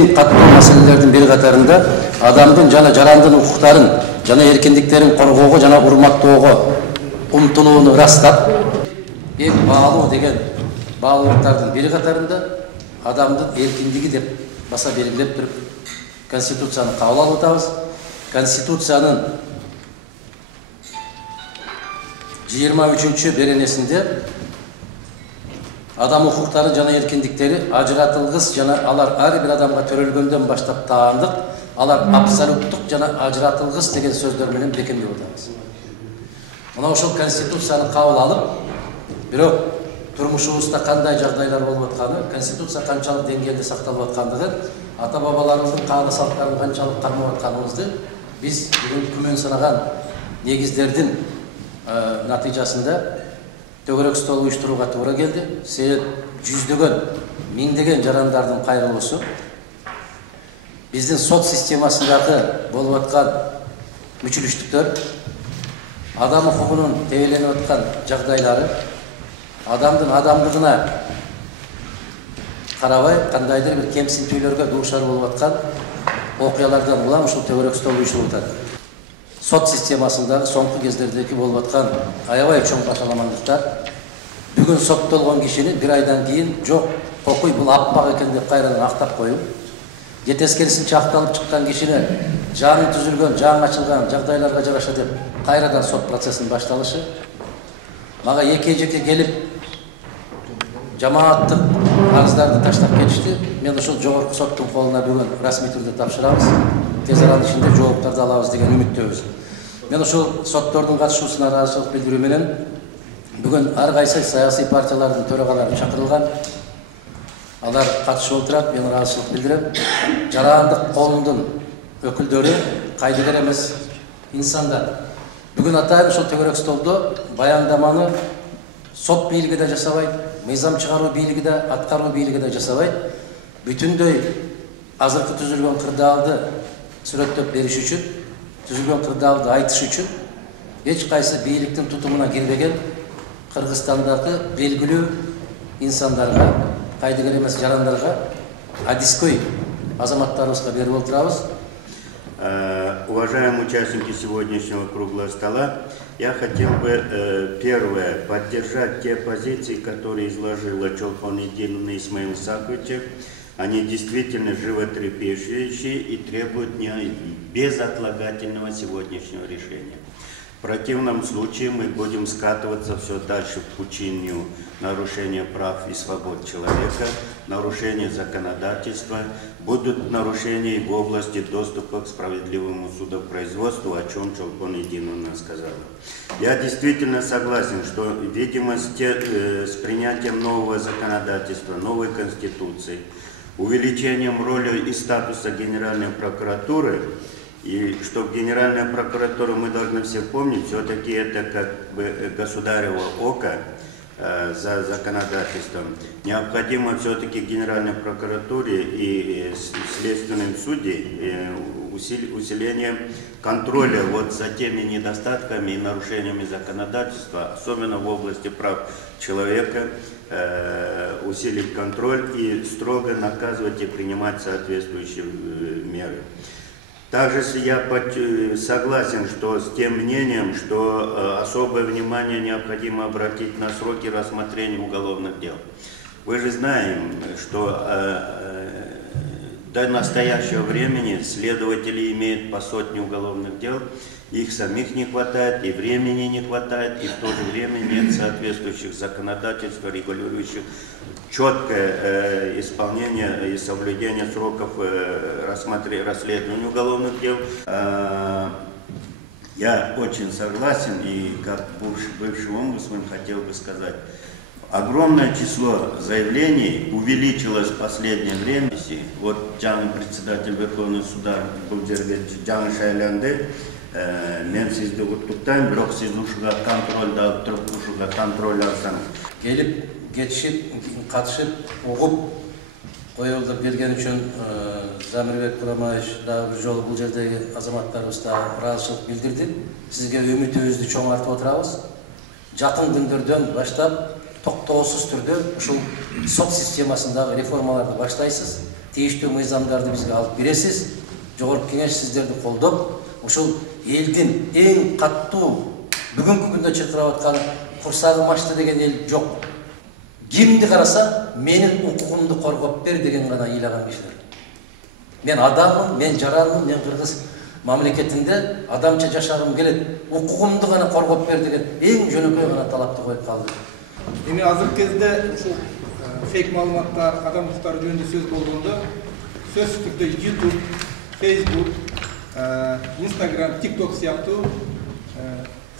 эң катуу маселелердин бир катарында адамдын жана жарандын укуктарын жана эркиндиктерин коргоого жана урматтоого умтулууну ырастап, эң баалуу деген баалуулуктардын бир катарында адамдын эркиндиги деп баса белгилеп туруп Конституцияны кабыл алып атабыз. Конституциянын 23-чү беренесинде адам укуктары жана эркиндиктери ажыратылгыс жана алар ар бир адамга төрөлгөндөн баштап таандык, алар абсолюттук жана ажыратылгыс деген сөздөр менен бекемдеп атабыз. Мына ошол Конституцияны кабыл алып, бирок турмушубузда кандай жагдайлар болуп атканы, Конституция канчалык деңгээлде сакталып аткандыгын, ата-бабаларыбыздын каалаа салттарын канчалык кармап атканыбызды биз бүгүн күмөн санаган негиздердин натыйжасында төгөрөк стол уюштурууга туура келди. Себеп жүздөгөн, миңдеген жарандардын кайрылуусу, биздин сот системасындагы болуп аткан мүчүлүштүктөр, адам укугунун тебеленип аткан жагдайлары, адамдын адамдыгына карабай кандайдыр бир кемсинтүүлөргө дуушар болуп аткан окуялардан улам ушул төгөрөк стол уюштурулуп атат. Сот системасындагы соңку кездердеги болуп аткан аябай чоң каталамандыктар, бүгүн соттолгон кишини бир айдан кийин жок, окуй бул аппак экен деп кайрадан актап коюп, же тескерисинче акталып чыккан кишини жаны түзүлгөн, жаңы ачылган жагдайларга жараша деп кайрадан сот процессин башталышы, мага эки-жеке келип жамааттык арыздарды таштап кетишти. Мен ошол жогорку соттун колуна бүгүн расмий түрдө тапшырабыз. Тез аранын ичинде жооптарды алабыз деген үмүттөбүз. Мен ошол соттордун катышуусуна ыраазычылык билдирүү менен бүгүн ар кайсы саясий партиялардын төрагалары чакырылган. Алар катышып отурат, мен ыраазычылык билдирем. Жарандык коомдун өкүлдөрү кайдыгер эмес инсандар. Бүгүн атайын ошол төгөрөк столдо баяндаманы сот бийлиги да жасабайт, мыйзам чыгаруу бийлиги да, аткаруу бийлиги да жасабайт. Бүтүндөй азыркы түзүлгөн кырдаалды сүрөттөп бериш үчүн, түзүлгөн кырдаалды айтыш үчүн эч кайсы бийликтин тутумуна кирбеген Кыргызстандагы белгилүү инсандарга, кайдыгер эмес жарандарга, адискөй азаматтарыбызга берип отурабыз. Уважаемые участники сегодняшнего круглого стола, я хотел бы, первое, поддержать те позиции, которые изложила Чолпон-Эдиновна Исмаил Исакович. Они действительно животрепещущие и требуют безотлагательного сегодняшнего решения. В противном случае мы будем скатываться все дальше в пучину нарушения прав и свобод человека, нарушения законодательства, будут нарушения в области доступа к справедливому судопроизводству, о чем Чолпон-Эдиновна сказала. Я действительно согласен, что, видимо, с принятием нового законодательства, новой конституции, увеличением роли и статуса Генеральной прокуратуры, и что Генеральная прокуратура, мы должны все помнить, все-таки это как бы государево око за законодательством. Необходимо все-таки Генеральной прокуратуре и следственным судьям усиление контроля вот за теми недостатками и нарушениями законодательства, особенно в области прав человека, усилить контроль и строго наказывать и принимать соответствующие меры. Также я согласен с тем мнением, что особое внимание необходимо обратить на сроки рассмотрения уголовных дел. Вы же знаете, что до настоящего времени следователи имеют по сотне уголовных дел, их самих не хватает, и времени не хватает, и в то же время нет соответствующих законодательств, регулирующих четкое исполнение и соблюдение сроков расследования уголовных дел. Я очень согласен, и как бывший омбудсмен хотел бы сказать, огромное число заявлений увеличилось в последнее время. Вот председатель Верховного суда Жаңы Шайланды, мен сизди куттуктайм, бирок сиз ушуга контролду алып туруп, ушуга контроль алсаңыз. Келип, кетишип, катышып, угуп коюлдуп келген үчүн Замирбек Курамаевич дагы бир жолу бул жердеги азаматтарыбызга ыраазычылык билдирди. Сизге үмүтүбүздү чоңартып отурабыз. Жакын күндөрдөн баштап токтоосуз түрдө ушул сот системасындагы реформаларды баштайсыз. тийиштүү мыйзамдарды бизге алып бересиз. Жогорку кеңеш сиздерди колдоп, ошол элдин эң каттуу бүгүнкү күндө чыркырап аткан курсагы мачты деген эл жок. Кимди караса, менин укугумду коргоп бер деген гана ыйлаган кишилер. Мен адаммын, мен жаранмын, мен кыргыз мамлекетинде адамча жашагым келет. Укугумду гана коргоп бер деген эң жөнөкөй гана талапты коюп калды. Эми азыркы кезде ушул фейк маалыматтар, адам укуктары жөнүндө сөз болгондо сөзсүз түрдө YouTube, Facebook, Instagram, TikTok сыяктуу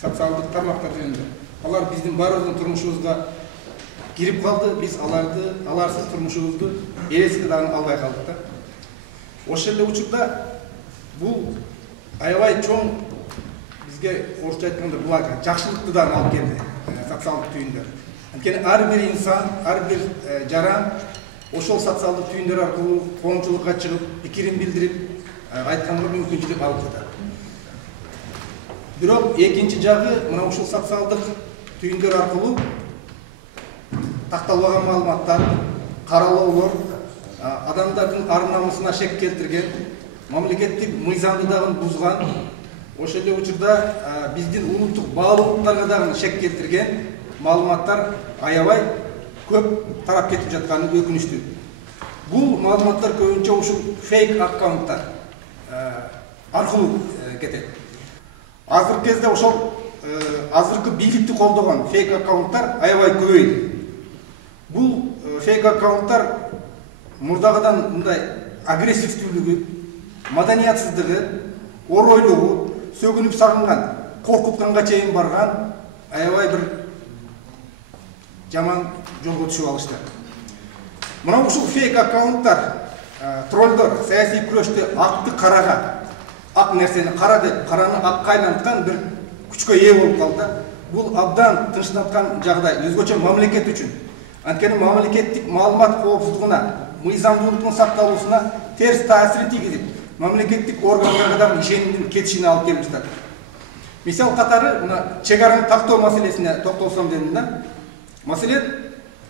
социалдык тармактар жөнүндө. Алар биздин баарыбыздын турмушубузга кирип калды, биз аларсыз турмушубузду элестете дагы албай калдык да. Ошол эле учурда бул аябай чоң бизге орусча айтканда блага, жакшылыкты дагы алып келди социалдык түйүндөр. Анткени ар бир инсан, ар бир жаран ошол социалдык түйүндөр аркылуу коомчулукка чыгып, пикирин билдирип, айтканга мүмкүнчүлүк алып жатат. Бирок экинчи жагы мына ушул социалдык түйүндөр аркылуу такталбаган маалыматтар, каралоолор, адамдардын ар намысына шек келтирген, мамлекеттик мыйзамды дагы бузган, ошол эле учурда биздин улуттук баалуулуктарга дагы шек келтирген маалыматтар аябай көп тарап кетип жатканы өкүнүчтүү. Бул маалыматтар көбүнчө ушул фейк аккаунттар аркылуу кетет. Азыркы кезде ошол азыркы бийликти колдогон фейк аккаунттар аябай көбөйдү. Бул фейк аккаунттар мурдагыдан мындай агрессивдүүлүгү, маданиятсыздыгы, оройлугу, сөгүнүп сагынган, коркутканга чейин барган аябай бир жаман жолго түшүп алышты. Мына ушул фейк аккаунттар, троллдор саясий күрөштө акты карага, ак нерсени кара деп, караны акка айланткан бир күчкө ээ болуп калды. Бул абдан тынчтаткан жагдай, өзгөчө мамлекет үчүн. Анткени мамлекеттик маалымат коопсуздугуна, мыйзамдуулуктун сакталуусуна терс таасир тийгизип, мамлекеттик органдарга дагы ишенимдин кетишине алып келип жатат. Мисал катары мына чек араны тактоо маселесине токтолсом дедим да. Маселен,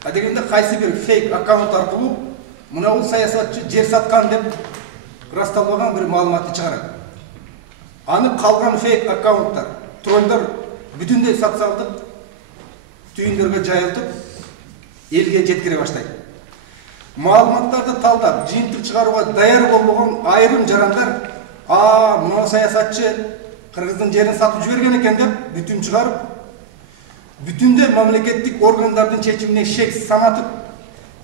адегенде кайсы бир фейк аккаунт аркылуу мына бул саясатчы жер саткан деп ырасталбаган бир маалыматты чыгарат. Аны калган фейк аккаунттар, троллдор бүтүндөй социалдык түйүндөргө жайылтып, элге жеткире баштайт. Маалыматтарды талдап, жыйынтык чыгарууга даяр болбогон айрым жарандар, мына саясатчы Кыргыздын жерин сатып жиберген экен деп бүтүн чыгарып, бүтүндөй мамлекеттик органдардын чечимине шек санатып,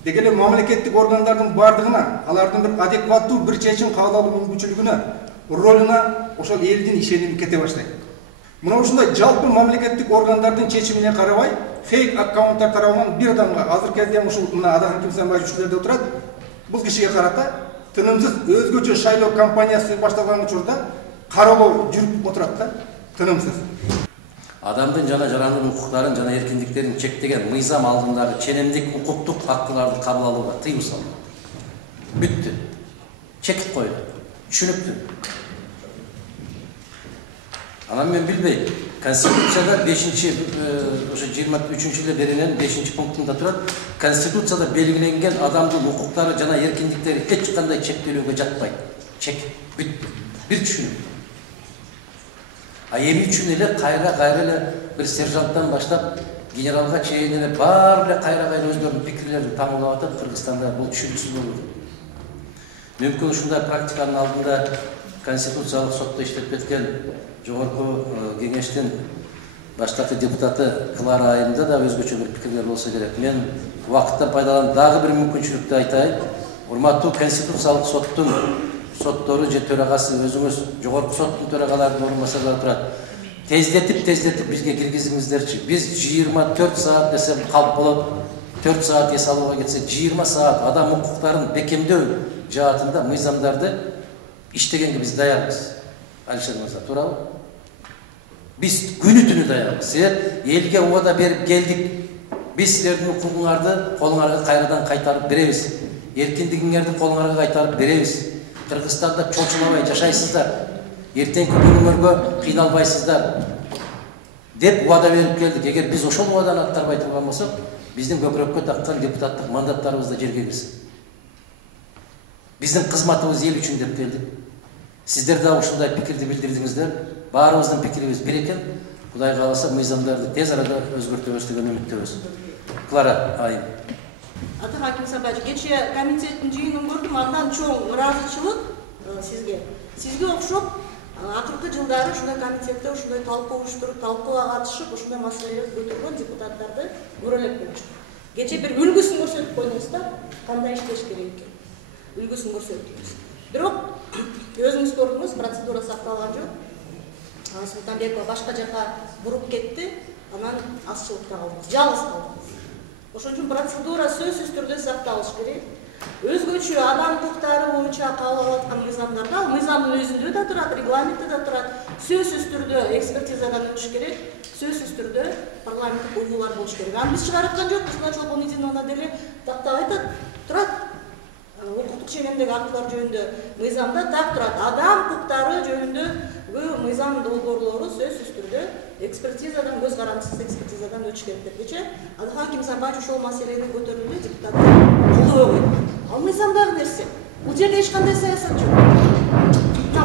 деги эле мамлекеттик органдардын бардыгына, алардын бир адекваттуу бир чечим кабыл алуу мүмкүнчүлүгүнө, ролуна ошол элдин ишеними кете баштайт. Мына ушундай жалпы мамлекеттик органдардын чечимине карабай, фейк аккаунттар тарабынан бир адамга, азыркы кезде ушул мына Адаган Кимсанбаев ушул жерде отурат, бул кишиге карата тынымсыз өзгөчө шайлоо кампаниясы башталган учурда каралоо жүрүп отурат да, тынымсыз. Адамдын жана жарандын укуктарын жана эркиндиктерин чектеген мыйзам алдындагы ченемдик укуктук актыларды кабыл алууга тыюу салынат. Бүттү. Чекип коюлат. Түшүнүктүү. Анан мен билбейм. Конституцияда 23-жылы берилген 5-пунктунда турат. Конституцияда белгиленген адамдын укуктары жана эркиндиктери эч кандай чектелүүгө жатпайт. Чек. Бүттү. Бир түшүнүк. Эми үчүн эле кайра эле бир сержанттан баштап генералга чейин эле баары эле кайра өздөрүнүн пикирлерин таңуулап атат. Кыргызстанда бул түшүнүксүз болду. Мүмкүн ушундай практиканын алдында конституциялык сотто иштеп кеткен жогорку кеңештин баштапкы депутаты Клара айында да өзгөчө бир пикирлер болсо керек. Мен убакыттан пайдаланып дагы бир мүмкүнчүлүктү айтайын. Урматтуу конституциялык соттун соттору же төрагасы өзүңүз жогорку соттун төрагаларынын орун басарлары турат. Тездетип бизге киргизиңиздерчи. Биз 24 саат десем калп болот. 4 саат эс алууга кетсек 20 саат адам укуктарын бекемдөө жаатында мыйзамдарды иштегенге биз даярбыз. Алишер мырза, туурабы? Биз күнү-түнү даярбыз. Элге убада берип келдик. Биз силердин укугуңарды колуңарга кайрадан кайтарып беребиз. Эркиндигиңерди колуңарга кайтарып беребиз. Кыргызстанда чочулабай жашайсыздар. Эртеңки күнүңөргө кыйналбайсыздар деп убада берип келдик. Эгер биз ошол убаданы аттарбай турган болсок, биздин көкүрөккө таккан депутаттык мандаттарыбыз да жерге кирсин. Биздин кызматыбыз эл үчүн деп келдик. Сиздер да ушундай пикирди билдирдиңиздер. Баарыбыздын пикирибиз бир экен. Кудай кааласа мыйзамдарды тез арада өзгөртөбүз деген үмүттөбүз. Клара айым. Ата Хаким Сабач, кече комитеттин жыйынын көрдүм, андан чоң ыраазычылык сизге. Сизге окшоп акыркы жылдары ушундай комитетте ушундай талкуу уюштуруп, талкууга катышып, ушундай маселелерди көтөргөн депутаттарды көрө элекпин. Кече бир үлгүсүн көрсөтүп койдуңуз да, кандай иштеш керек экен. Үлгүсүн көрсөттүңүз. Бирок өзүңүз көрдүңүз, процедура сакталган жок. Султанбекова башка жака буруп кетти, анан азчылыкта калдыңыз, жалгыз калдыңыз. Ошон үчүн процедура сөзсүз түрдө сакталыш керек. Өзгөчө адам укуктары боюнча кабыл алып аткан мыйзамдарда, мыйзамдын өзүндө да турат, регламентте да турат, сөзсүз түрдө экспертизадан өтүш керек, сөзсүз түрдө парламенттик уюулар болуш керек. Аны биз чыгарткан жокпуз, мына Чолпон Идиновна деле тактап айтат, турат. Укуктук ченемдеги актылар жөнүндө мыйзамда так турат. Адам укуктары жөнүндөгү мыйзам долбоорлору сөзсүз түрдө экспертизадан, көз карандысыз экспертизадан өтүш керек деп кече. Ата Хаким Сабач ошол маселени көтөрүлдү, депутаттар колдоо койду. Ал мыйзамдагы нерсе. Бул жерде эч кандай саясат жок.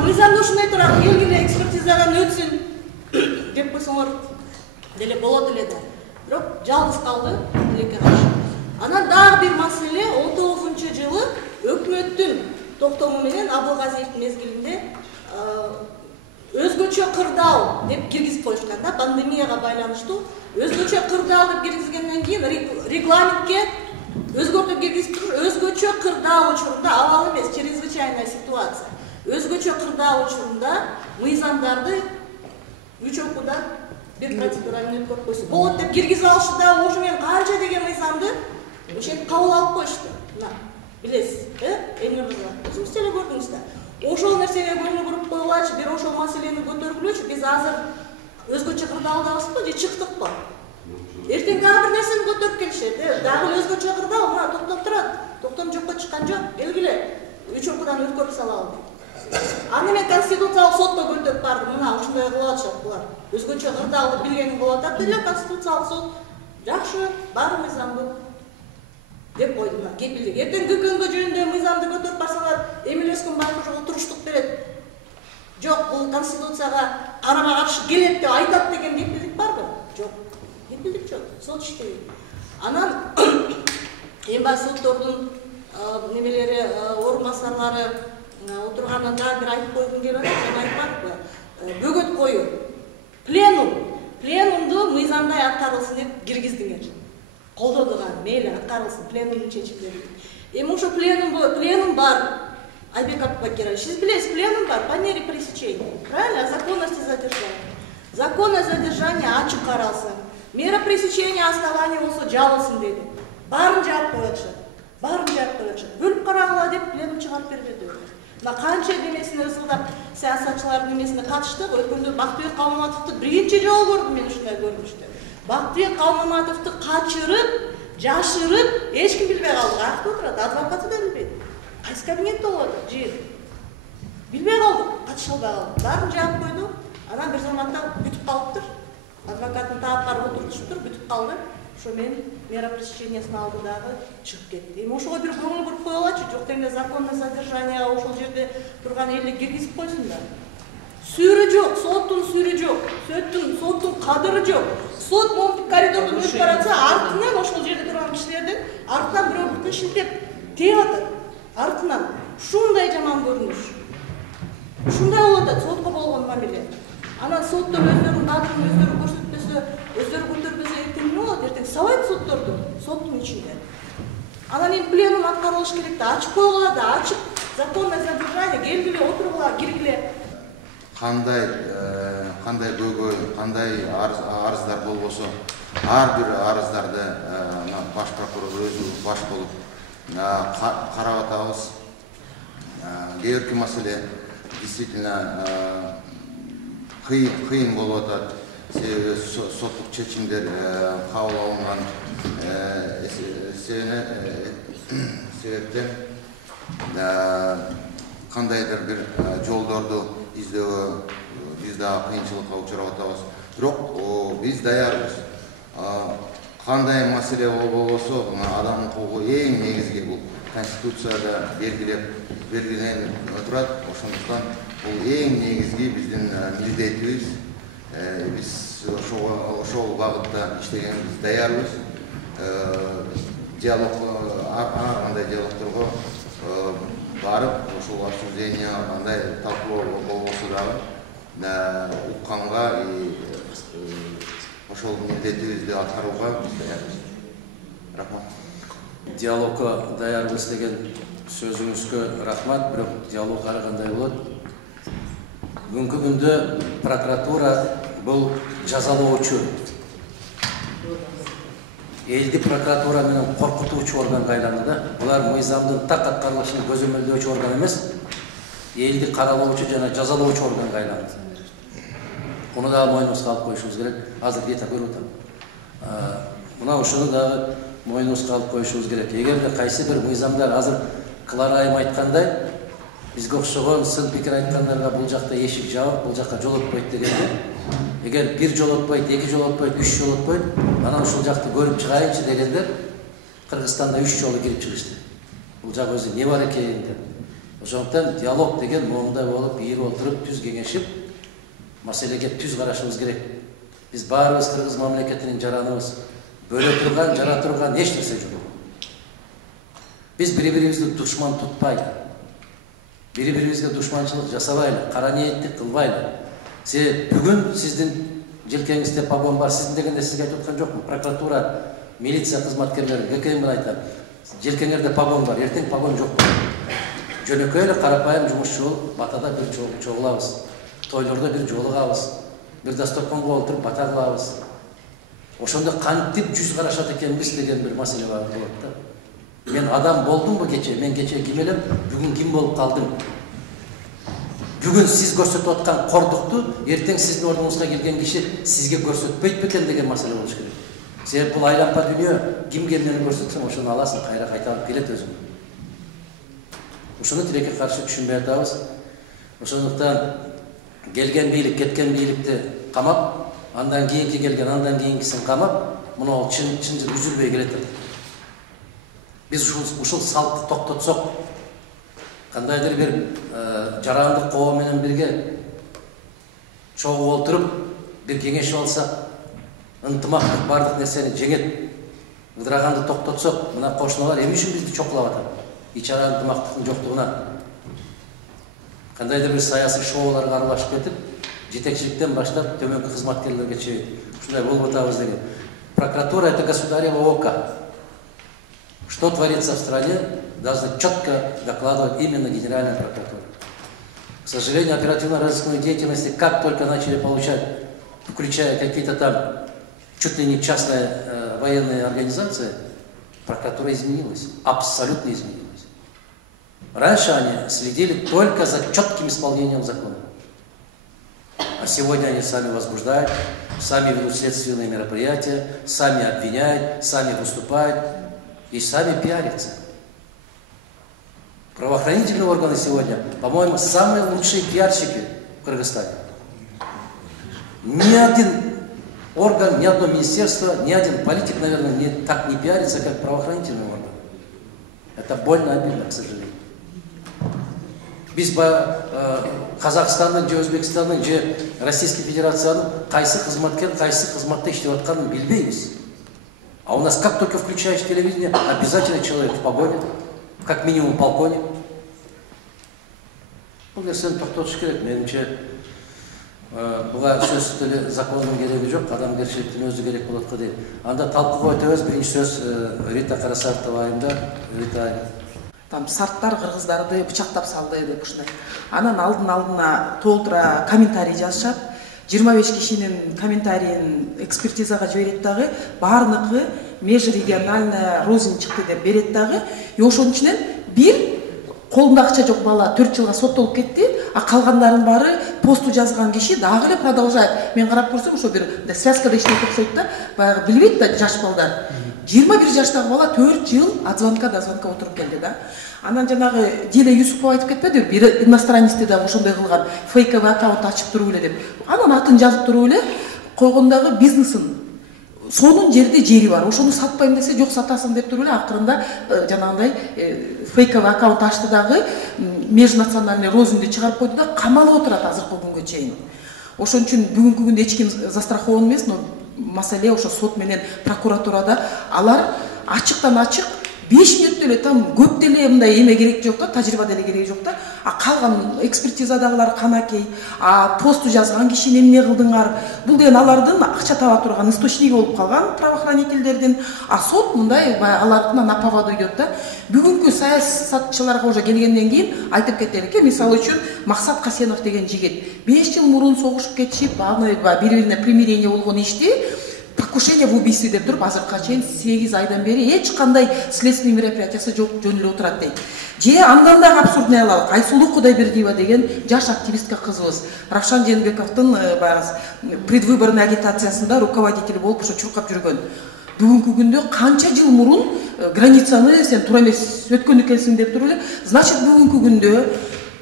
Мыйзамда ушундай турат, келгиле экспертизадан өтсүн деп койсоңор деле болот эле да. Бирок жалгыз калды, тилекке каршы. Анан дагы бир маселе 19-жылы өкмөттүн токтому менен Абылгазиевдин мезгилинде өзгөчө кырдаал деп киргизип коюшкан да, пандемияга байланыштуу өзгөчө кырдаал деп киргизгенден кийин регламентке өзгөртүп киргизип туруш, өзгөчө кырдаал учурунда абал эмес, чрезвычайная ситуация. Өзгөчө кырдаал учурунда мыйзамдарды 3 окууда бир процедура менен өткөрүп койсун. Болот деп киргизип алышты да, ошо менен канча деген мыйзамды ошентип кабыл алып коюшту. Мына, билесиз, Элнур мырза, өзүңүз деле көрдүңүз да. Ошол нерсеге көңүл буруп койгулачы, бир ошол маселени көтөргүлөчү. Биз азыр өзгөчө кырдаалдабызбы же чыктыкпы? Эртең дагы бир нерсени көтөрүп келишет. Дагы өзгөчө кырдаал, мына токтоп турат. Токтом жокко чыккан жок. Келгиле, 3 окуудан өткөрүп салалы. Аны мен Конституциялык сотко көтөрүп бардым. Мына ушундай кылып атышат булар. Өзгөчө кырдаалды билгенин кылып атат деле Конституциялык сот. Жакшы, бар мыйзамды деп койду. Кепилдик. Эртең ККНГ жөнүндө мыйзамды көтөрүп барсаңар, Эмиль Өскөнбаев туруштук берет. Жок, бул Конституцияга карама каршы келет деп айтат деген кепилдик барбы? Жок. Кепилдик жок. Сот иштейт. Анан эми бар соттордун немелери, орун басарлары отургандан дагы бир айтып койгум келип атат, мен айтпадымбы? Бөгөт коюу. Пленумду мыйзамдай аткарылсын деп киргиздиңер. Колдодуган, мейли аткарылсын пленумдун чечимдери. Эми ошо пленум бар. Айбек Аббакирович, сиз билесиз, пленум бар по мере пресечения. Правильно? Законности задержания. Законность задержания ачык каралсын. Мера пресечения основания болсо жабылсын деди. Баарын жаап коюшат. Бөлүп карагыла деп пленум чыгарып бербеди. Мына канча демесине ысылдап саясатчылардын демесине катыштык. Өткөндө Бактыбек Калмаматовду биринчи жолу көрдүм мен ушундай көрүнүштө. Бактыбек Калмаматовду качырып, жашырып, эч ким билбей калды. Каякта отурат, адвокаты да билбейт. Кайсы кабинетте болот жер? Билбей калдык, катыша албай калдык. Баарын жаап койду. Анан бир заматта бүтүп калыптыр. Адвокатын таап барып отуртушуптур, бүтүп калды. Ошо менен мера пресечениясын алды дагы чыгып кетти. Эми ошого бир көңүл буруп коелачы, жок дегенде законный задержание ошол жерде турган элди киргизип койсун да. Сүйрү жок, соттун сүйрү жок, соттун кадыры жок. Сот монтип коридордон өтүп баратса, артынан ошол жерде турган кишилердин артынан бирөө шилтеп тээп атат. Артынан ушундай жаман көрүнүш. Ушундай болуп атат сотко болгон мамиле. Анан соттор өздөрүнүн кадырын өздөрү көрсөтпөсө, өздөрү көтөрбөсө эртең эмне болот? Эртең сабайт сотторду, соттун ичинде. Анан эми пленум аткарылыш керек да, ачык койгула да, ачык законное задержание, келгиле, отургула, киргиле. Кандай бөгөй, кандай арыздар болбосо, ар бир арыздарды баш прокурор өзү баш болуп карап атабыз. Кээ бирки маселе действительно кыйын болуп атат. Себеби соттук чечимдер кабыл алынган себептен кандайдыр бир жолдорду издөө биз дагы кыйынчылыкка учурап атабыз. Бирок биз даярбыз. Кандай маселе болбосо, адамдын укугу эң негизги бул. Конституцияда белгиленіп отырады. Ошондуктан бул эң негизги биздин милдетибиз. Биз ошол багытта иштегенбиз, даярбыз. Диалог, ар кандай диалогторго барып, ошол обсуждение андай талкуулоо болбосо дагы укканга ошол милдетибизди аткарууга биз даярбыз. Рахмат. Диалогқа даярбыз деген сөзүңүзгө рахмат, бирок диалог ары кандай болот? Бүгүнкү күндө прокуратура бул жазалоочу, элди прокуратура менен коркутуучу органга айланды да. Булар мыйзамдын так аткарылышын көзөмөлдөөчү орган эмес, элди каралоочу жана жазалоочу органга айланды. Муну дагы мойнубузга алып коюшубуз керек. Азыр где-то көрүп атам. Мына ошону дагы мойнубузга алып коюшубуз керек. Эгерде кайсы бир мыйзамдар азыр Кылар айым айткандай, бизге окшогон сын пикир айткандарга бул жакта эшик жабык, бул жакка жол өтпөйт дегенде, эгер бир жол өтпөйт, эки жол өтпөйт, үч жол өтпөйт, анан ушул жакты көрүп чыгайынчы дегендер Кыргызстанда 3 жолу кирип чыгышты. Бул жак өзү не бар экен деп. Ошондуктан диалог деген момундай болуп, ийип отуруп, түз кеңешип, маселеге түз карашыбыз керек. Биз баарыбыз Кыргыз мамлекетинин жараныбыз. Бөлө турган, жара турган эч нерсе жок. Биз бири-бирибизди душман тутпайлы. Бири-бирибизге душманчылык жасабайлы, кара ниеттик кылбайлы. Бүгүн сиздин желкеңизде погон бар, сиздин дегенде сизге айтып аткан жокмун. Прокуратура, милиция кызматкерлери, ГКМ айтат. Желкеңерде погон бар, эртең погон жок. Жөнөкөй эле карапайым жумушчу болуп, батада бир чогулабыз. Тойлордо бир жолугабыз. Бир дасторконго отуруп бата кылабыз. Ошондо кантип жүз карашат экенбиз деген бир маселе бар болот да. Мен адам болдумбу кече, мен кече ким элем, бүгүн ким болуп калдым? Бүгүн сиз көрсөтүп аткан кордукту эртең сиздин ордуңузга келген киши сизге көрсөтпөйт бекен деген маселе болуш керек. Себеп бул айланпа дүйнө, кимге эмнени көрсөтсөң ошону аласың, кайра кайталып келет өзүң. Ошону тилекке каршы түшүнбөй атабыз. Ошондуктан келген бийлик, кеткен бийликти камап, андан кийинки келген, андан кийинкисин камап, муну чын үзүлбөй келет. Биз ушул салтты токтотсок, кандайдыр бир жарандык коо менен бирге чогуу отуруп, бир кеңешип алсак, ынтымактык бардык нерсени жеңет, ыдыраганды токтотсок, мына кошуналар эмне үчүн бизди чокулап атат? Ич ара ынтымактыктын жоктугунан. Кандайдыр бир саясий шоуларга аралашып кетип, жетекчиликтен баштап төмөнкү кызматкерлерге чейин ушундай болуп атабыз деген. Прокуратура — это государево око. Что творится в стране, должны четко докладывать именно Генеральная прокуратура. К сожалению, оперативно-розыскной деятельности, как только начали получать, включая какие-то там чуть ли не частные военные организации, прокуратура изменилась, абсолютно изменилась. Раньше они следили только за четким исполнением закона. А сегодня они сами возбуждают, сами ведут следственные мероприятия, сами обвиняют, сами выступают и сами пиарятся. Правоохранительные органы сегодня, по-моему, самые лучшие пиарщики в Кыргызстане. Ни один орган, ни одно министерство, ни один политик, наверное, так не пиарится, как правоохранительные органы. Это больно обидно, к сожалению. Биз Казахстандын, же Өзбекстандын, же Российской Федерациянын кайсы кызматкер, кайсы кызматта иштеп атканын билбейбиз. А у нас как только включаешь телевидение, обязательно человек в погоне, как минимум полковник. Бул нерсени токтотуш керек. Менимче буга сөз деле закондун кереги жок, адамгерчиликтин өзү керек болот го дейм. Анда талкууга өтөбүз. Биринчи сөз Рита Карасартова айымда. Рита айым. Там сарттар кыргыздарды бычактап салды деп ушундай. Анан алдына толтура комментарий жазышат. 25 кишинин комментарийин экспертизага жиберет дагы, баарыныкы межрегиональная рознь чыкты деп берет дагы. И ошонун ичинен бир колунда акча жок бала 4 жылга соттолуп кетти, а калгандардын баары посту жазган киши дагы эле продолжает. Мен карап көрсөм, ошо бир связкада иштеп окшойт да, баягы билбейт да жаш балдар. 21 жаштагы бала 4 жыл звонка отуруп келди да. Анан жанагы Диля Юсупова айтып кетпеди, бир иностранецти да ошондой кылган, фейковый аккаунт ачып туруп эле деп. Анан атын жазып туруп эле койгондагы бизнесин сонун жерде жери бар, ошону сатпайм десе жок сатасың деп туруп эле акырында жанагындай фейковый аккаунт ачты дагы межнациональный розынды чыгарып койду да камалып отурат азыркы күнгө чейин. Ошон үчүн бүгүнкү күндө эч ким застрахован эмес, но маселе ошо сот менен прокуратурада алар ачыктан ачык 5 мүнөт деле там көп деле мындай эме керек жок да, тажрыйба деле керек жок да. А калган экспертизадагылар канакей, а посту жазган кишини эмне кылдыңар? Бул деген алардын акча таба турган источниги болуп калган правоохранительдердин. А сот мындай алардын на поводу идет да. Бүгүнкү саясатчыларга уже келгенден кийин айтып кетелик, мисалы үчүн Максат Касенов деген жигит 5 жыл мурун согушуп кетишип, бири-бирине примирение болгон ишти покушение в убийстве деп туруп азыркыга чейин 8 айдан бери эч кандай следственный мероприятиясы жок, жөн эле отурат дейт. Же андан дагы абсурдный алалы Айсулуу Кудайбердиева деген жаш активистка кызыбыз Равшан Жээнбековдун баягы предвыборный агитациясында руководитель болуп ошо чуркап жүргөн. Бүгүнкү күндө канча жыл мурун границаны сен туура эмес өткөн экенсиң деп туруп эле, значит бүгүнкү күндө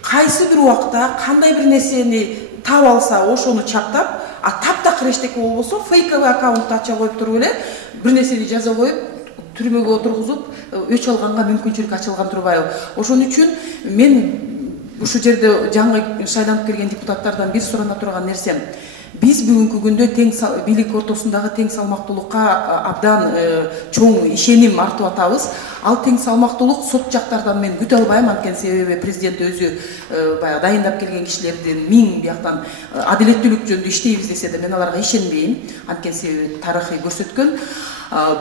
кайсы бир убакта кандай бир нерсени таап алса ошону чаптап, а таптакыр эчтеке болбосо фейковый аккаунт ача коюп туруп эле бир нерсени жаза коюп түрмөгө отургузуп өч алганга мүмкүнчүлүк ачылган турбайбы. Ошон үчүн мен ушул жерде жаңы шайланып келген депутаттардан бир сурана турган нерсем, биз бүгүнкү күндө тең бийлик ортосундагы тең салмактуулукка абдан чоң ишеним артып атабыз. Ал тең салмактуулук сот жактардан мен күтө албайм, анткени себеби президент өзү баягы дайындап келген кишилердин миң бияктан адилеттүүлүк жөнүндө иштейбиз десе да мен аларга ишенбейм, анткени себеби тарыхый көрсөткөн.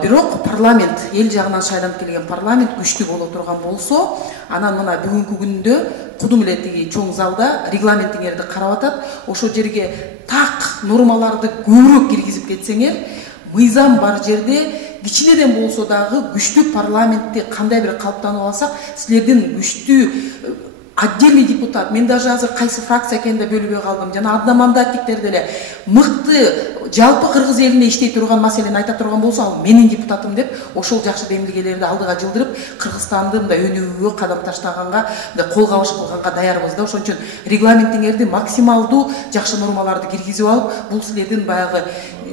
Бирок парламент, эл жагынан шайланып келген парламент күчтүү боло турган болсо, анан мына бүгүнкү күндө кудум эле тиги чоң залда регламентиңерди карап атат, ошол жерге так нормаларды көбүрөөк киргизип кетсеңер, мыйзам бар жерде кичинеден болсо дагы күчтүү парламентти кандай бир калыптанып алсак, силердин күчтүү отдельный депутат, мен даже азыр кайсы фракция экенин да бөлүбөй калдым. Жана одномандатниктер деле мыкты жалпы кыргыз элине иштей турган маселени айта турган болсо, ал менин депутатым деп ошол жакшы демилгелерди алдыга жылдырып, Кыргызстанды мындай өнүгүүгө кадам таштаганга, кол кабыш кылганга даярбыз да. Ошон үчүн регламентиңерди максималдуу жакшы нормаларды киргизип алып, бул силердин баягы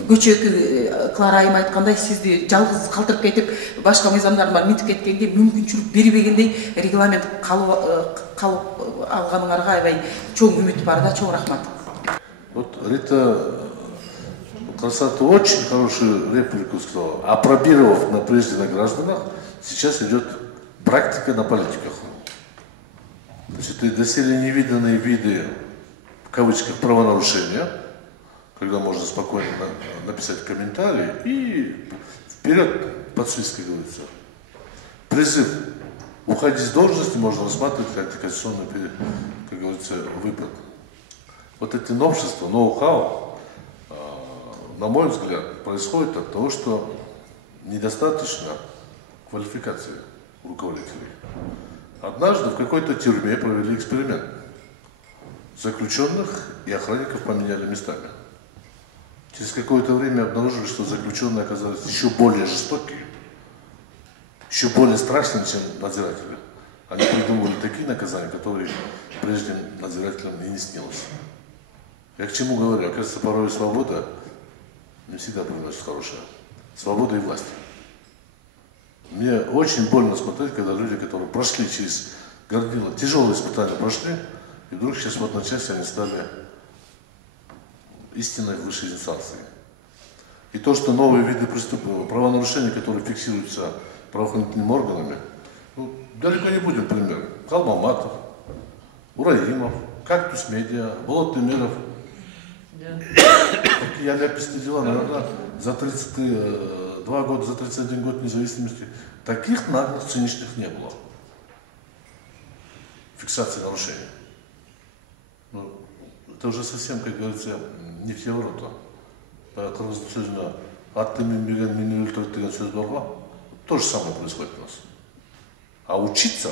көчөкү Клара айым айткандай, сизди жалгыз калтырып кетип, башка мыйзамдар менен минтип кеткенге мүмкүнчүлүк бербегендей регламент калып алганыңарга аябай чоң үмүт бар да, чоң рахмат. Вот Рита Красавцева очень хорошую реплику сказала. Апробировав прежде на гражданах, сейчас идет практика на политиках. То есть это доселе невиданные виды, в кавычках, правонарушения, когда можно спокойно написать комментарий и вперед под свист, как говорится. Призыв уходить с должности можно рассматривать как антиконституционный, как говорится, выпад. Вот эти новшества, ноу-хау, на мой взгляд, происходит от того, что недостаточно квалификации руководителей. Однажды в какой-то тюрьме провели эксперимент. Заключенных и охранников поменяли местами. Через какое-то время обнаружили, что заключенные оказались еще более жестокие, еще более страшными, чем надзиратели. Они придумывали такие наказания, которые прежним надзирателям и не снилось. Я к чему говорю? Оказывается, порой свобода не всегда приносит хорошее. Свобода и власть. Мне очень больно смотреть, когда люди, которые прошли через горнило, тяжелые испытания прошли, и вдруг сейчас в одночасье они стали истинной высшей инстанцией. И то, что новые виды преступного правонарушений, которые фиксируются правоохранительными органами, ну, далеко не будем пример. Калмаматов, Ураимов, Кактус Медиа, Болотный Меров. Такие ляпистые дела, наверное, за 32 года, за 31 год независимости таких наглых, циничных не было. Фиксации нарушений. Ну, это уже совсем, как говорится, не в те ворота. Кыргыз сөзүнө атты минбеген мени өлтүрөт деген сөз бар го. То же самое происходит у нас. А учиться,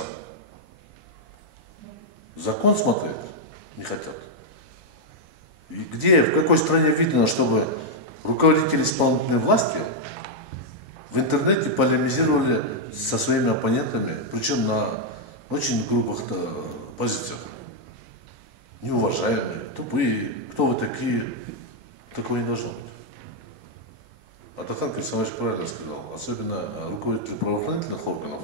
закон смотреть не хотят. И где, в какой стране видно, чтобы руководители исполнительной власти в интернете полемизировали со своими оппонентами, причем на очень грубых позициях. Неуважаемые, тупые, кто вы такие, такого не должно быть. Атахан Кирсанович правильно сказал, особенно руководители правоохранительных органов,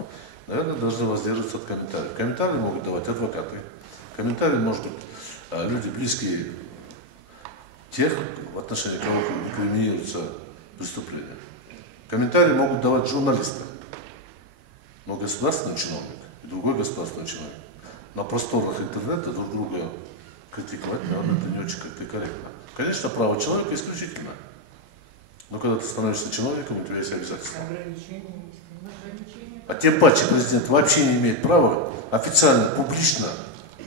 наверное, должны воздерживаться от комментариев. Комментарии могут давать адвокаты, комментарии, может быть, люди, близкие тех, в отношении кого инкриминируется преступление. Комментарии могут давать журналисты, но государственный чиновник и другой государственный чиновник на просторах интернета друг друга критиковать, наверное, это не очень корректно. Конечно, право человека исключительно. Но когда ты становишься чиновником, у тебя есть обязательства. А тем паче президент вообще не имеет права официально, публично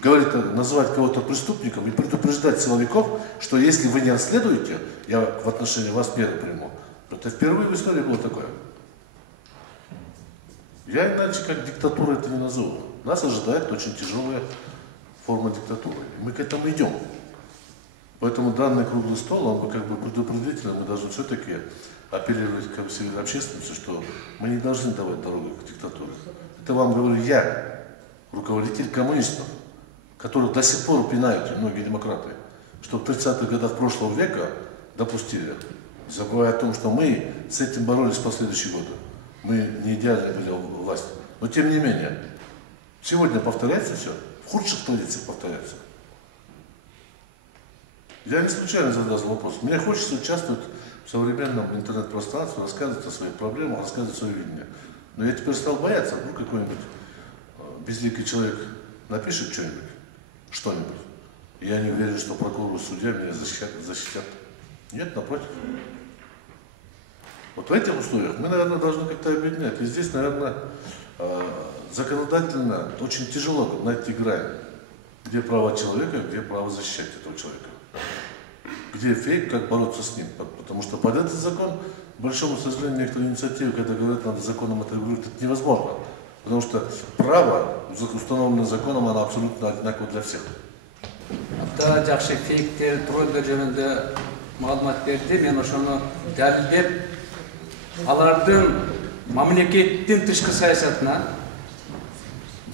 говорить, называть кого-то преступником и предупреждать силовиков, что если вы не расследуете, я в отношении вас меры приму. Это впервые в истории было такое. Я иначе как диктатура это не назову. Нас ожидает очень тяжелая форма диктатуры. Мы к этому идем. Поэтому данный круглый стол, он как бы предупредительно, мы должны все-таки апеллировать к общественности, что мы не должны давать дорогу к диктатуре. Это вам говорю я, руководитель коммунистов, которых до сих пор пинают многие демократы, что в 30-х годах прошлого века допустили, забывая о том, что мы с этим боролись в последующие годы. Мы не идеально были у власти. Но тем не менее, сегодня повторяется все, в худших традициях повторяется. Я не случайно задал вопрос. Мне хочется участвовать в современном интернет-пространстве, рассказывать о своих проблемах, рассказывать свое видение. Но я теперь стал бояться, вдруг какой-нибудь безликий человек напишет что-нибудь. И я не уверен, что прокурор и судья меня защитят. Нет, напротив. Вот в этих условиях мы, наверное, должны как-то объединять. И здесь, наверное, законодательно очень тяжело найти грань, где право человека, где право защищать этого человека. Где фейк, как бороться с ним. Потому что под этот закон, к большому сожалению, некоторые инициативы, когда говорят, надо законом это регулировать, это невозможно. Потому что право, установленное законом, оно абсолютно одинаково для всех. Абда жакшы фейктер, троллер жөнүндө маалымат берди. Мен ошону далилдеп, алардын мамлекеттин тышкы саясатына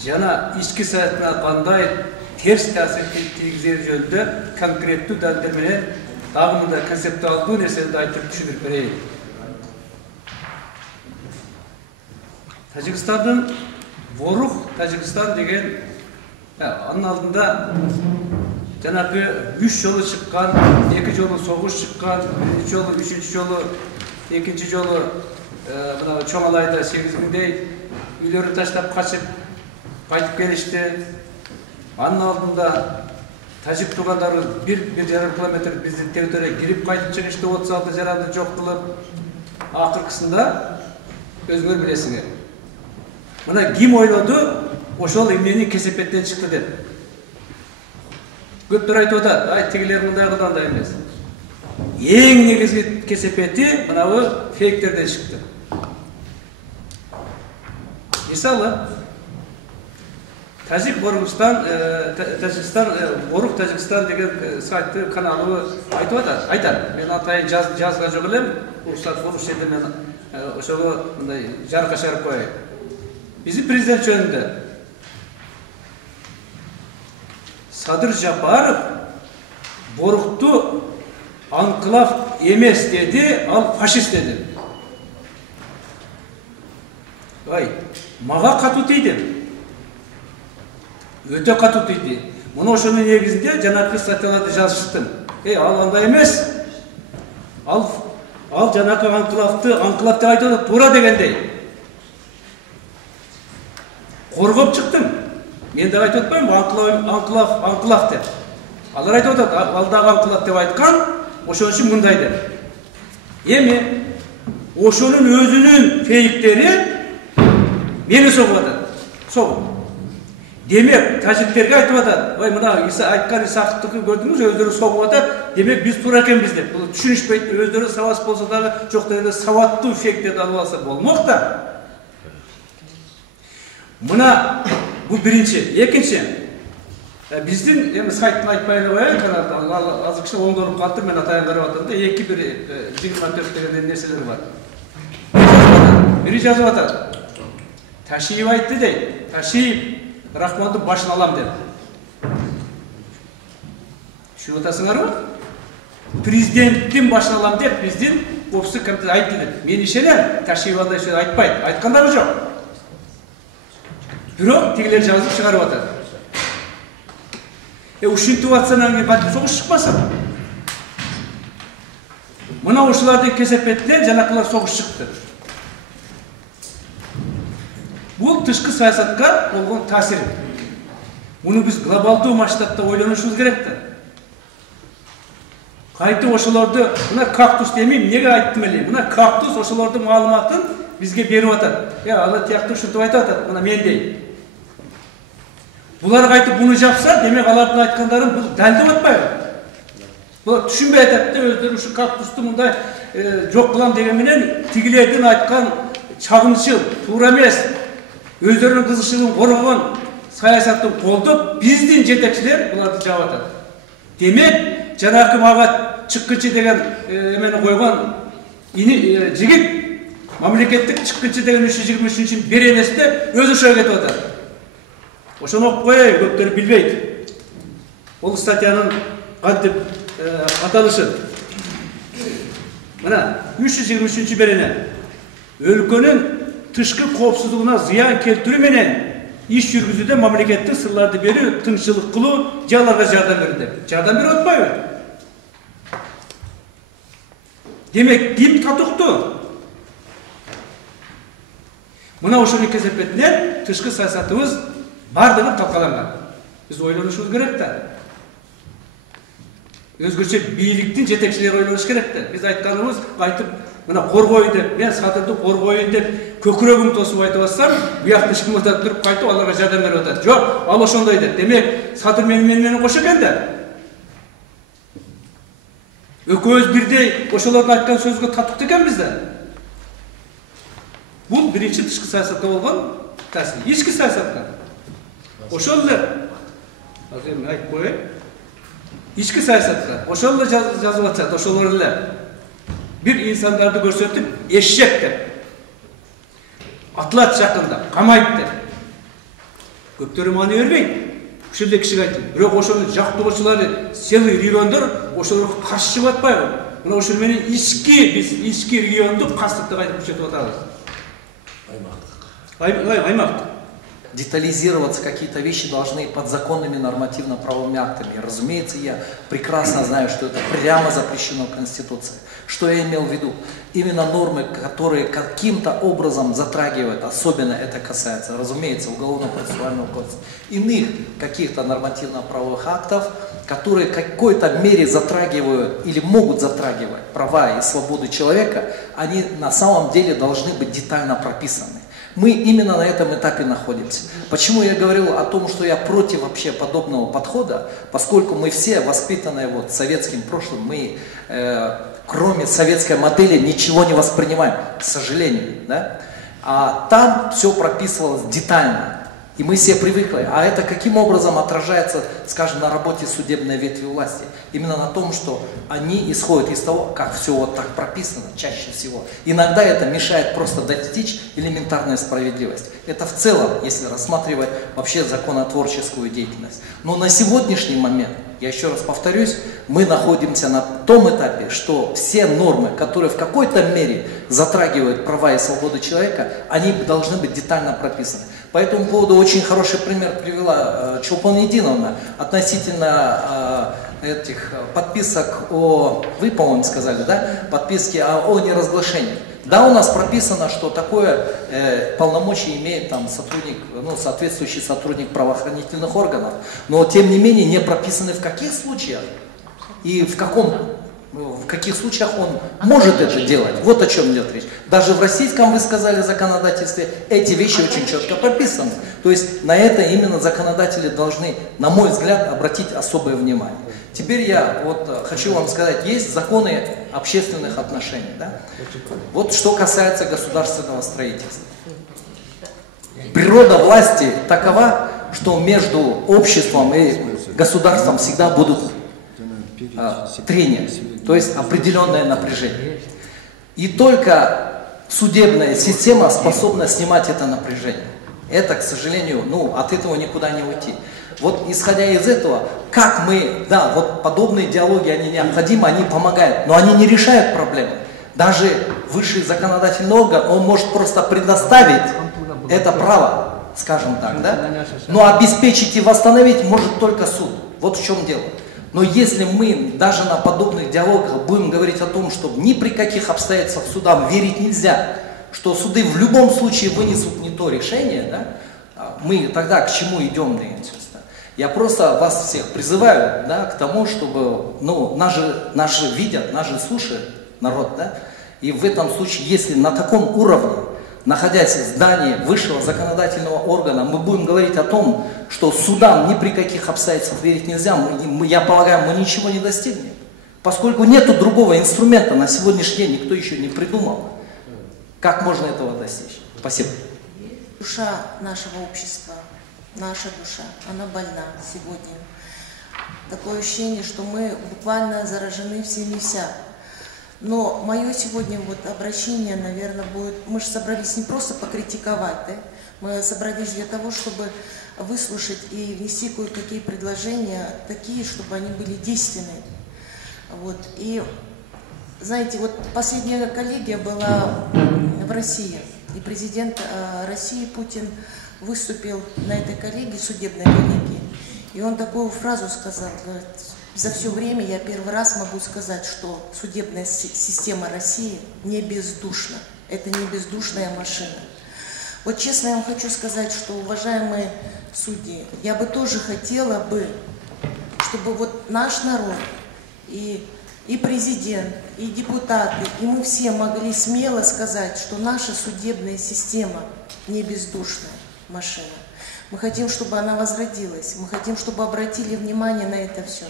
жана ички саясатына кандай терс таасир тийгизери жөнүндө конкреттүү далилдер менен дагы мындай концептуалдуу нерсени айтып түшүндүрүп берейин. Тажикстандын Ворух Тажикстан деген анын алдында жанагы 3 жолу чыккан, 2 жолу согуш чыккан, 1 жолу, 3 жолу, 2 жолу мына Чоңалайда 8.000дей үйлөрүн таштап качып кайтып келишти. Анын алдында тажик туугандары 1,5 километр биздин территорияга кирип кайтып чыгышты, 36 жаранды жок кылып. Акыркысында өзүңөр билесиңер. Мына ким ойлоду, ошол эмнени кесепеттен чыкты деп. Көптөр айтып атат, ай тигилер мындай кылгандай эмес. Эң негизги кесепети мынабы фейктерден чыкты. Мисалы, Тажикстан Ворух Тажикстан деген сайты каналы айтып атат. Мен атайын жазга жок элем, уруксат болуш жерде мен ошого мындай жарыкка чыгарып коеюн. Биздин президент жөнүндө Садыр Жапаров Борухту анклав эмес деди, ал фашист деди. Ай, мага катуу тийди. Өтө катуу тийди. Муну ошонун негизинде жанагы статьяларды жазыштым. Ал андай эмес. Ал жанагы анклав деп айтат, туура дегендей. Коргоп чыктым. Мен да айтып атпайм, анклав деп. Алар айтып атат, ал дагы анклав деп айткан, ошон үчүн мындай деп. Эми ошонун өзүнүн фейктери мени согуп атат. Согуп. Демек, тажиктерге айтып атат, ой мына айткан Исаковтуку көрдүңүз, өздөрү согуп атат. Демек биз туура экенбиз деп. Бул түшүнүшпөйт, өздөрү сабас болсо дагы, жок дегенде сабаттуу фейктерди алып алса болмок да. Мына бул биринчи. Экинчи, биздин эми сайттын айтпай эле коеюн, азыр кичине оңдолуп калды, мен атайын карап атам да, 2-1-24 деген нерселер бар. Бири жазып атат. Ташиев айтты дейт. Ташиев Рахмандын башын алам деп. Түшүнүп атасыңарбы? Президенттин башын алам деп биздин коопсуздук комитети айтты деп. Меніңше Ташиевалда еще айтпайды. Айтқандары жоқ. Бирок тигилер жазып чыгарып атат. Ушинтип атсанан кийин согуш чыкпаса. Мына ушулардын кесепетинен жанакылар согуш чыкты. Бул тышкы саясатка болгон таасир. Муну биз глобалдуу масштабта ойлонушубуз керек да. Кайты ошолорду мына кактус демейм, эмнеге айттым эле? Мына кактус ошолордун маалыматын бизге берип атат. Ала тияктуу ушинтип айтып атат, мына мендей. Булар кайтып буну жапса, демек алардын айткандарын бул далилдеп атпайбы? Булар түшүнбөй атат да, өздөрү ушу кактусту мындай жок кылам деген менен тигилердин айткан чагынчыл, туура эмес, өздөрүнүн кызыкчылыгын коргогон саясаттын колдоп, биздин жетекчилер буларды жаап атат. Демек, жанакы мага чыккычы деген эмени койгон жигит мамлекеттик чыккычы деген 323-чү бере эмес деп өзү ошого кетип атат. Ошону окуп коеюн, көптөр билбейт. Бул статьянын кантип аталышы. Мына 323-чү берене өлкөнүн тышкы коопсуздугуна зыян келтирүү менен иш жүргүзүүдө мамлекеттик сырларды берүү, тыңчылык кылуу, же аларга жардам берүү деп. Жардам берип атпайбы? Демек, ким татыктуу? Мына ошонун кесепетинен тышкы саясатыбыз бардыгы талкаланган. Биз ойлонушубуз керек да. Өзгөчө бийликтин жетекчилери ойлонуш керек да. Биз айтканыбыз кайтып мына коргой деп, мен сатырды коргоюн деп көкүрөгүм тосуп айтып атсам, буякта шымылдап туруп кайтып аларга жардам берип атат. Жок, ал ошондой деп. Демек, сатыр менен кошо экен да. Экөөбүз бирдей ошолордун айткан сөзгө татыктуу экенбиз да. Бул биринчи тышкы саясатта болгон таасир. Ички саясатта ошол эле азыр мен айтып коеюн. Ички саясатта ошол эле жазып атышат, ошолор эле бир инсандарды көрсөтүп, эшек деп, атылат жакында, камайт деп. Көптөрү маны бербейт. Ушул эле кишиге айтты. Бирок ошонун жактоочулары, селый региондор ошолорго каршы чыгып атпайбы? Мына ошол менен биз ички регионду кастыкты кайтып күчөтүп атабыз. Аймактык. Детализироваться какие-то вещи должны подзаконными нормативно-правовыми актами. И, разумеется, я прекрасно знаю, что это прямо запрещено Конституцией. Что я имел в виду? Именно нормы, которые каким-то образом затрагивают, особенно это касается, разумеется, Уголовно-процессуального кодекса, иных каких-то нормативно-правовых актов, которые в какой-то мере затрагивают или могут затрагивать права и свободы человека, они на самом деле должны быть детально прописаны. Мы именно на этом этапе находимся. Почему я говорил о том, что я против вообще подобного подхода, поскольку мы все воспитанные вот советским прошлым, мы кроме советской модели ничего не воспринимаем, к сожалению. Да? А там все прописывалось детально. И мы все привыкли. А это каким образом отражается, скажем, на работе судебной ветви власти? Именно на том, что они исходят из того, как все вот так прописано, чаще всего. Иногда это мешает просто достичь элементарной справедливости. Это в целом, если рассматривать вообще законотворческую деятельность. Но на сегодняшний момент, я еще раз повторюсь, мы находимся на том этапе, что все нормы, которые в какой-то мере затрагивают права и свободы человека, они должны быть детально прописаны. По этому поводу очень хороший пример привела Чолпон Единовна относительно этих подписок вы, по-моему, сказали, да, подписки о неразглашении. Да, у нас прописано, что такое полномочие имеет там сотрудник, соответствующий сотрудник правоохранительных органов, но тем не менее не прописаны в каких случаях и в каких случаях он может это делать. Вот о чем идет речь. Даже в российском, вы сказали, законодательстве эти вещи очень четко прописаны. То есть на это именно законодатели должны, на мой взгляд, обратить особое внимание. Теперь я хочу вам сказать, есть законы общественных отношений. Да? Вот что касается государственного строительства. Природа власти такова, что между обществом и государством всегда будут трения, то есть определенное напряжение. И только судебная система способна снимать это напряжение. Это, к сожалению, от этого никуда не уйти. Вот исходя из этого, как мы, да, вот подобные диалоги, они необходимы, они помогают, но они не решают проблемы. Даже высший законодательный орган, он может просто предоставить это право, скажем так, да? Но обеспечить и восстановить может только суд. Вот в чем дело. Но если мы даже на подобных диалогах будем говорить о том, что ни при каких обстоятельствах судам верить нельзя, что суды в любом случае вынесут не то решение, да, мы тогда к чему идем, Я просто вас всех призываю, да, к тому, чтобы, ну, нас же видят, нас же слушает народ, да, и в этом случае, если на таком уровне, находясь в здании высшего законодательного органа, мы будем говорить о том, что судам ни при каких обстоятельствах верить нельзя, я полагаю, мы ничего не достигнем, поскольку нету другого инструмента на сегодняшний день, никто еще не придумал, как можно этого достичь. Спасибо. Душа нашего общества, наша душа, она больна сегодня. Такое ощущение, что мы буквально заражены всеми вся. Но мое сегодня вот обращение, наверное, будет... Мы же собрались не просто покритиковать, да? Мы собрались для того, чтобы выслушать и внести кое-какие предложения, такие, чтобы они были действенные. Вот. И, знаете, вот последняя коллегия была в России, и президент России Путин выступил на этой коллегии, судебной коллегии, и он такую фразу сказал, говорит: за все время я первый раз могу сказать, что судебная система России не бездушна. Это не бездушная машина. Вот честно я вам хочу сказать, что, уважаемые судьи, я бы тоже хотела бы, чтобы вот наш народ и президент, и депутаты, и мы все могли смело сказать, что наша судебная система не бездушная машина. Мы хотим, чтобы она возродилась, мы хотим, чтобы обратили внимание на это все.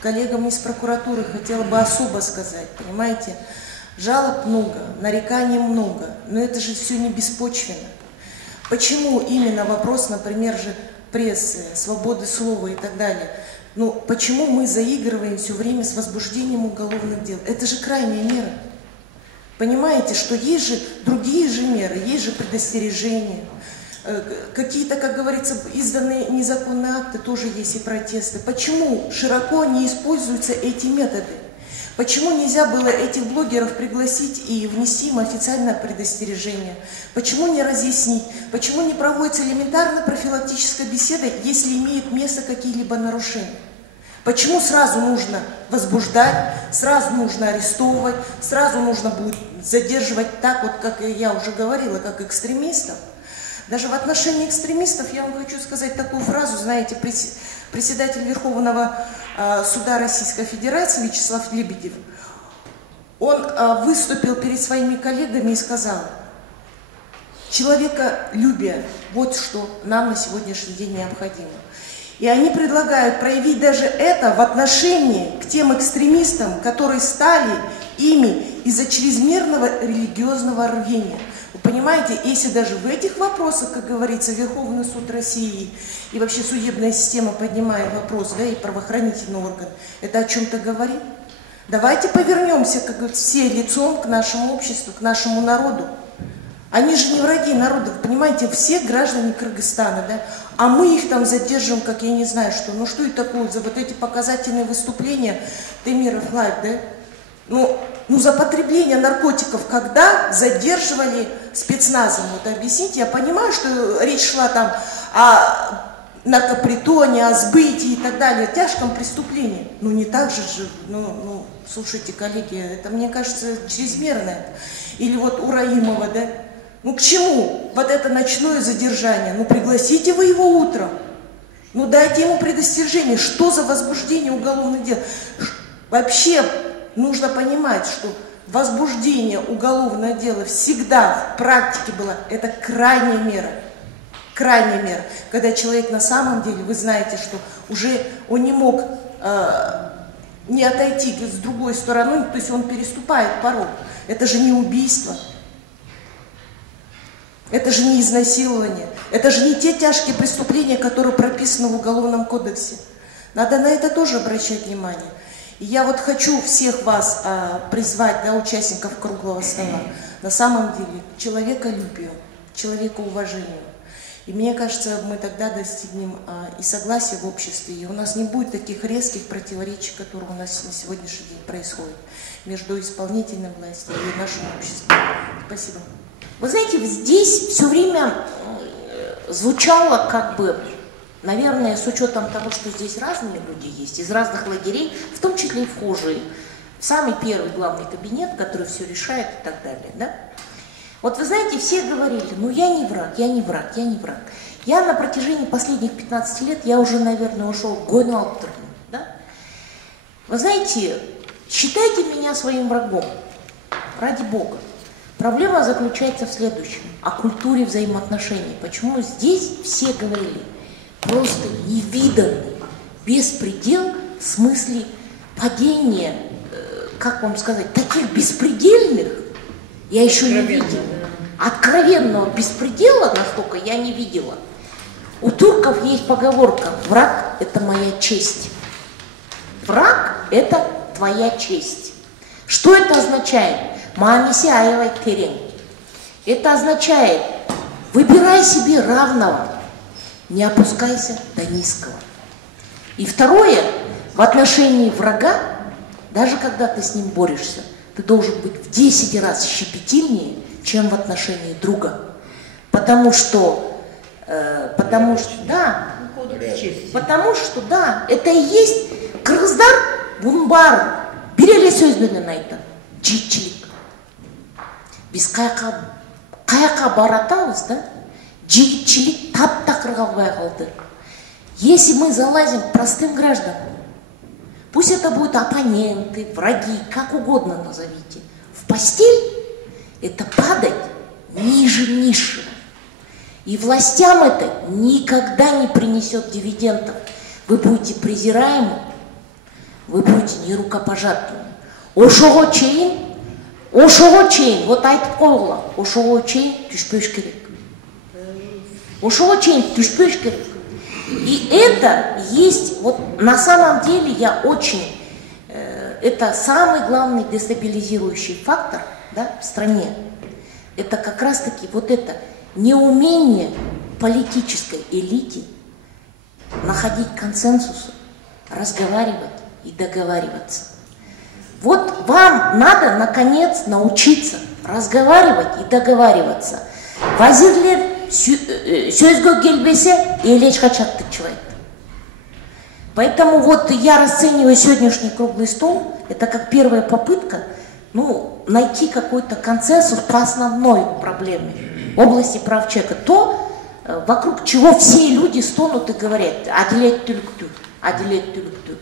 Коллегам из прокуратуры хотела бы особо сказать, понимаете, жалоб много, нареканий много, но это же все не беспочвенно. Почему именно вопрос, например, же прессы, свободы слова и так далее, ну почему мы заигрываем все время с возбуждением уголовных дел? Это же крайняя мера. Понимаете, что есть же другие же меры, есть же предостережения. Какие-то, как говорится, изданные незаконные акты, тоже есть и протесты. Почему широко не используются эти методы? Почему нельзя было этих блогеров пригласить и внести им официальное предостережение? Почему не разъяснить? Почему не проводится элементарная профилактическая беседа, если имеют место какие-либо нарушения? Почему сразу нужно возбуждать, сразу нужно арестовывать, сразу нужно будет задерживать так, вот как я уже говорила, как экстремистов? Даже в отношении экстремистов я вам хочу сказать такую фразу, знаете, председатель Верховного суда Российской Федерации Вячеслав Лебедев, он выступил перед своими коллегами и сказал: человеколюбие, вот что нам на сегодняшний день необходимо. И они предлагают проявить даже это в отношении к тем экстремистам, которые стали ими из-за чрезмерного религиозного рвения. Вы понимаете, если даже в этих вопросах, как говорится, Верховный суд России и вообще судебная система поднимает вопрос, да, и правоохранительный орган, это о чем-то говорит? Давайте повернемся, как говорится, все лицом к нашему обществу, к нашему народу. Они же не враги народа, вы понимаете, все граждане Кыргызстана, да? А мы их там задерживаем, как я не знаю что. Ну что это такое за вот эти показательные выступления Темиров Лайв, да? Ну за потребление наркотиков когда задерживали спецназом? Вот объясните, я понимаю, что речь шла там о наркопритоне, о сбытии и так далее, о тяжком преступлении. Ну не так же, слушайте, коллеги, это, мне кажется, чрезмерно. Или вот у Раимова, да? Ну к чему вот это ночное задержание? Ну пригласите вы его утром. Ну дайте ему предостережение. Что за возбуждение уголовных дел? Вообще нужно понимать, что возбуждение уголовного дела всегда в практике было, это крайняя мера. Крайняя мера. Когда человек на самом деле, вы знаете, что уже он не мог не отойти с другой стороны, то есть он переступает порог. Это же не убийство. Это же не изнасилование. Это же не те тяжкие преступления, которые прописаны в Уголовном кодексе. Надо на это тоже обращать внимание. И я вот хочу всех вас призвать, да, участников круглого стола, на самом деле, к человеколюбию, к человекоуважению. И мне кажется, мы тогда достигнем и согласия в обществе, и у нас не будет таких резких противоречий, которые у нас на сегодняшний день происходят между исполнительной властью и нашим обществом. Спасибо. Вы знаете, здесь все время звучало как бы, наверное, с учетом того, что здесь разные люди есть, из разных лагерей, в том числе и вхожие, в самый первый главный кабинет, который все решает и так далее, да? Вот вы знаете, все говорили, ну я не враг, я не враг, я не враг. Я на протяжении последних 15 лет, я уже, наверное, ушел в гойну алптырну, да? Вы знаете, считайте меня своим врагом, ради Бога. Проблема заключается в следующем, о культуре взаимоотношений. Почему здесь все говорили, просто невиданный беспредел в смысле падения, как вам сказать, таких беспредельных, я еще не видела. Откровенного беспредела настолько я не видела. У турков есть поговорка: враг – это моя честь. Враг – это твоя честь. Что это означает? Маамиси аевай терен. Это означает: выбирай себе равного, не опускайся до низкого. И второе, в отношении врага, даже когда ты с ним борешься, ты должен быть в 10 раз щепетильнее, чем в отношении друга. Потому что, да, это и есть кыргыздар bunun баарын бир эле сөз менен айтат: жигитчилик. Биз каяка баратабыз, да? Жигитчилик таптакыр калбай калды. Если мы залазим к простым гражданам, пусть это будут оппоненты, враги, как угодно назовите, в постель, это падать ниже низшего. И властям это никогда не принесет дивидендов. Вы будете презираемы, вы будете нерукопожатными. Ошого чейин, вот айтып койгула, ошого чейин түшпөш керек. Ошого чейин түшпөш керек. И это есть, вот на самом деле я очень, это самый главный дестабилизирующий фактор, да, в стране. Это как раз таки вот это неумение политической элиты находить консенсус, разговаривать и договариваться. Вот вам надо наконец научиться разговаривать и договариваться. Вазирлер сөзгө келбесе эл эч качан тынчыбайт. Поэтому вот я расцениваю сегодняшний круглый стол, это как первая попытка, найти какой-то консенсус по основной проблеме области прав человека. То, вокруг чего все люди стонут и говорят: адилет түлүктүү, адилет түлүктүү.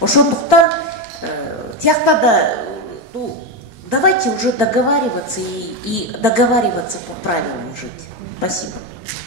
Ошондуктан давайте уже договариваться и договариваться по правилам жить. Спасибо.